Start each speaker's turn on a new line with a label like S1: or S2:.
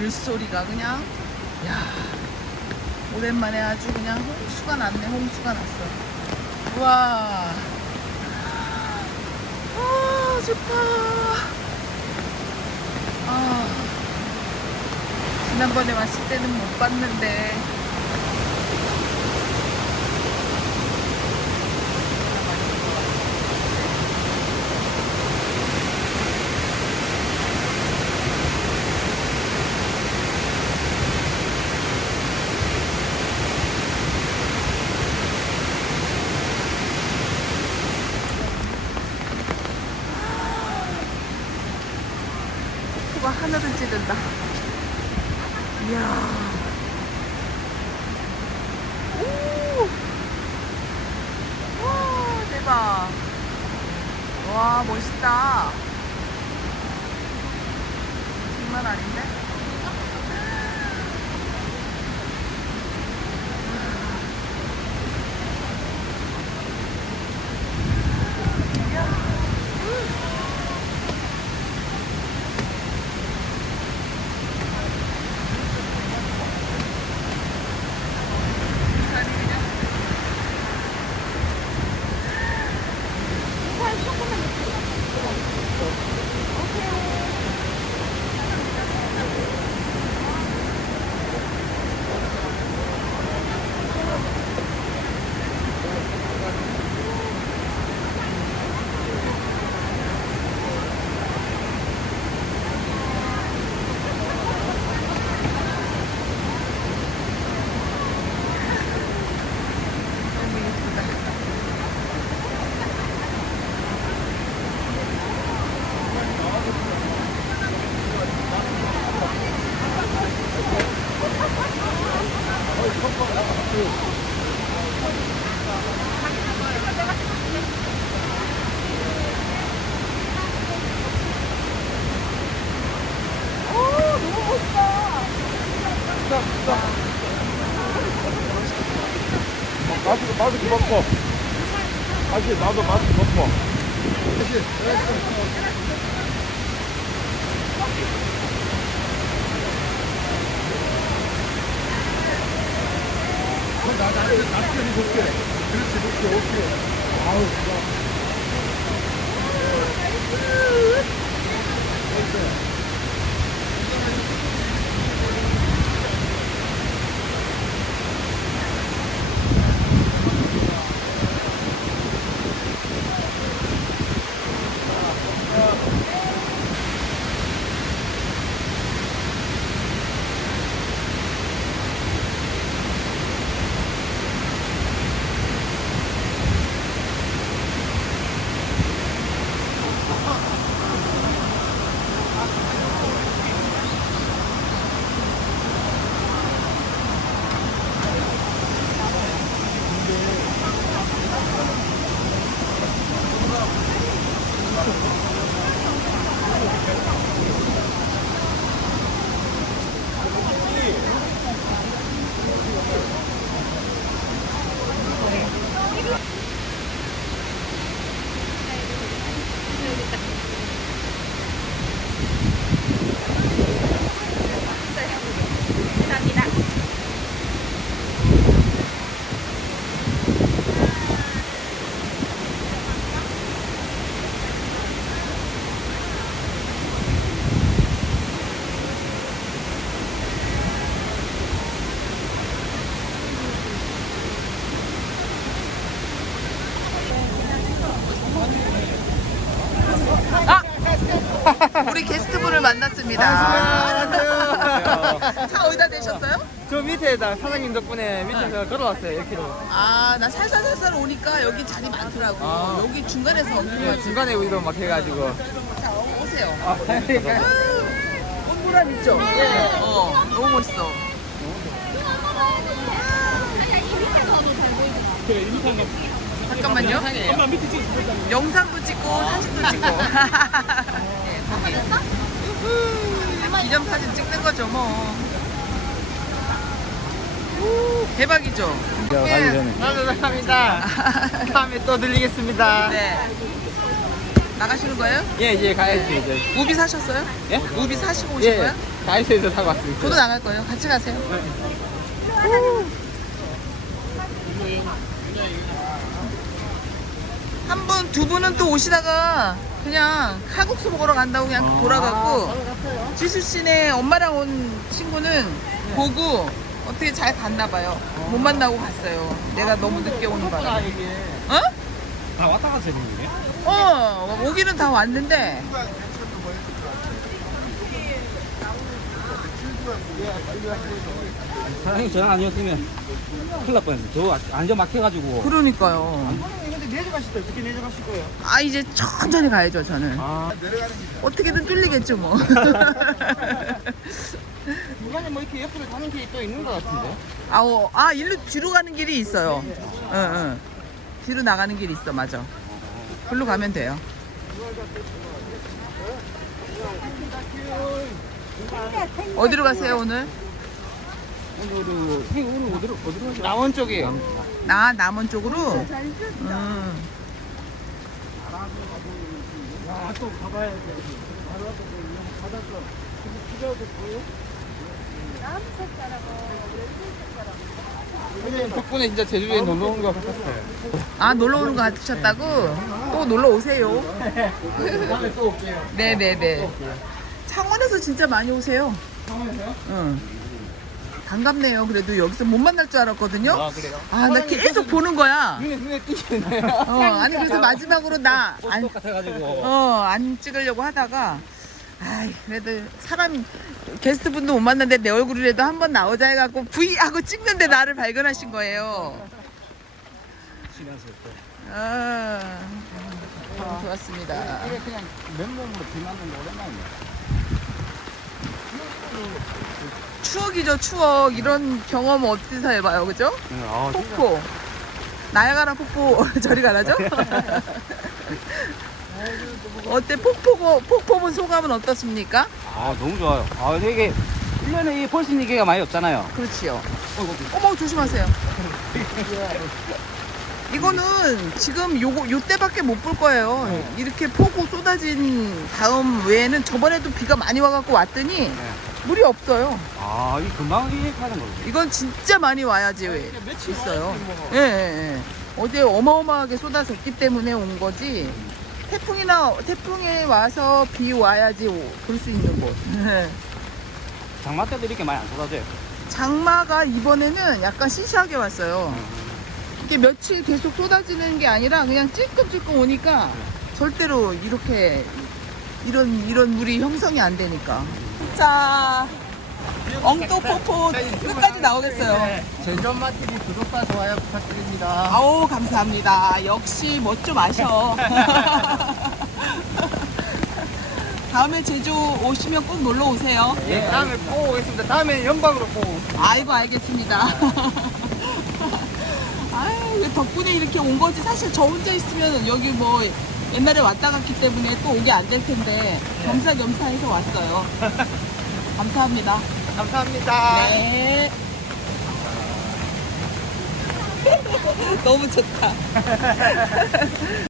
S1: 물소리가 그냥 야 오랜만에 아주 그냥 홍수가 났네 홍수가 났어. 우와. 아 좋다. 아. 지난번에 왔을 때는 못 봤는데 하늘을 찌른다 이야 오! 와 대박 와 멋있다 장난 아닌데? 마스크 마스크 벗고. 다시 나도 마스크 벗고. 다시
S2: 나 나한테 나한테 높게. 그렇지 높게 오케이. 아우 좋아
S1: 우리 게스트분을 만났습니다. 차 어디다 대셨어요?
S3: 저 밑에다 사장님 덕분에 밑에서 걸어왔어요 1km.
S1: 아, 나 살살살살 오니까 여기 자리 많더라고. 아. 여기 중간에서 얻는
S3: 거지. 중간에 우리도 막 해가지고.
S1: 자, 어, 오세요. 아,
S4: 꽃보람 있죠?
S1: 어, 너무 멋있어. 그래, 이미 탄 거. 잠깐만요. 엄마 밑에 찍어. 영상도 찍고 사진도 찍고. 예. 우후, 기념 사진 찍는 거죠 뭐. 우, 대박이죠.
S3: 예. 감사합니다. 다음에 또 들리겠습니다. 네.
S1: 나가시는 거예요?
S3: 예, 이제 가야지 이제.
S1: 무비 사셨어요? 예? 무비 사시고 오신 예. 거예요?
S3: 다이소에서 사고 왔습니다.
S1: 저도 나갈 거예요. 같이 가세요. 한 분, 두 분은 또 오시다가 그냥 칼국수 먹으러 간다고 그냥 돌아갔고 지수 씨네 엄마랑 온 친구는 보고 어떻게 잘 갔나 봐요. 못 만나고 갔어요. 내가 너무 늦게 오는 바람에. 이게. 어?
S2: 다 왔다 갔어, 이게.
S1: 어, 오기는 다 왔는데
S2: 사장님 전화 아니었으면 큰일 날 뻔했어요. 저 안전 막혀가지고.
S1: 그러니까요.
S4: 내려가실 때 어떻게 내려가실 거예요?
S1: 아 이제 천천히 가야죠 저는. 아, 어떻게든 뚫리겠죠 뭐.
S4: 중간에 뭐 이렇게 옆으로 가는 길이 또 있는 것 같은데?
S1: 아, 어, 아 일로 뒤로 가는 길이 있어요. 응, 응. 뒤로 나가는 길이 있어, 맞아. 글로 가면 돼요. 어디로 가세요 오늘?
S3: 오늘은, 형님 오늘 어디로, 어디로 가시나? 남원 쪽이에요.
S1: 나 남원 쪽으로. 음. 아, 또 가봐야 돼.
S3: 선생님 덕분에 진짜 제주도에 놀러 온 것 같았어요.
S1: 아 놀러 오는 거 같으셨다고? 또 놀러 오세요.
S3: 다음에 또 올게요.
S1: 네네네. 창원에서 진짜 많이 오세요. 상황에서요? 응. 반갑네요. 그래도 여기서 못 만날 줄 알았거든요. 아, 그래요? 아, 나 계속 보는 거야. 눈에, 눈에 띄시네요. 어, 아니 그래서 마지막으로 나 안, 똑같아가지고. 어, 안 찍으려고 하다가 아이 그래도 사람 게스트 분도 못 만났는데 내 얼굴이라도 한 번 나오자 해갖고 V 하고 찍는데 나를 발견하신 거예요. 아, 너무 좋았습니다. 이게 그냥 맨몸으로 비 맞는 거 오랜만이네. 추억이죠 추억 이런 경험 어디서 해봐요 그죠? 아, 폭포 나야가라 폭포 저리 가라죠? 어때 폭포고 폭포 본 소감은 어떻습니까?
S2: 아, 너무 좋아요. 아, 되게, 1년에 볼 수 있는 기회가 많이 없잖아요.
S1: 그렇지요. 어머 조심하세요. 이거는 지금 요거 요때밖에 못 볼 거예요. 이렇게 폭우 쏟아진 다음 외에는 저번에도 비가 많이 와갖고 왔더니 물이 없어요.
S2: 아, 이 금방 이렇게 하는 거죠.
S1: 이건 진짜 많이 와야지 며칠 있어요. 예, 예, 예. 어제 어마어마하게 쏟아졌기 때문에 온 거지. 태풍이나 태풍에 와서 비 와야지 볼 수 있는 곳.
S2: 장마 때도 이렇게 많이 안 쏟아져요.
S1: 장마가 이번에는 약간 시시하게 왔어요. 이게 며칠 계속 쏟아지는 게 아니라 그냥 찔끔찔끔 오니까 절대로 이렇게 이런 이런 물이 형성이 안 되니까. 자, 엉또포포 끝까지 나오겠어요.
S4: 제주 마TV 구독과 좋아요 부탁드립니다.
S1: 아우 감사합니다. 역시 멋 좀 아셔. 다음에 제주 오시면 꼭 놀러 오세요.
S3: 예, 다음에 꼭 오겠습니다. 다음에 연방으로 꼭.
S1: 아이고 알겠습니다. 아유 덕분에 이렇게 온 거지 사실 저 혼자 있으면 여기 뭐 옛날에 왔다 갔기 때문에 또 오게 안 될 텐데 겸사겸사해서 왔어요. 감사합니다.
S3: 감사합니다. 네.
S1: 너무 좋다.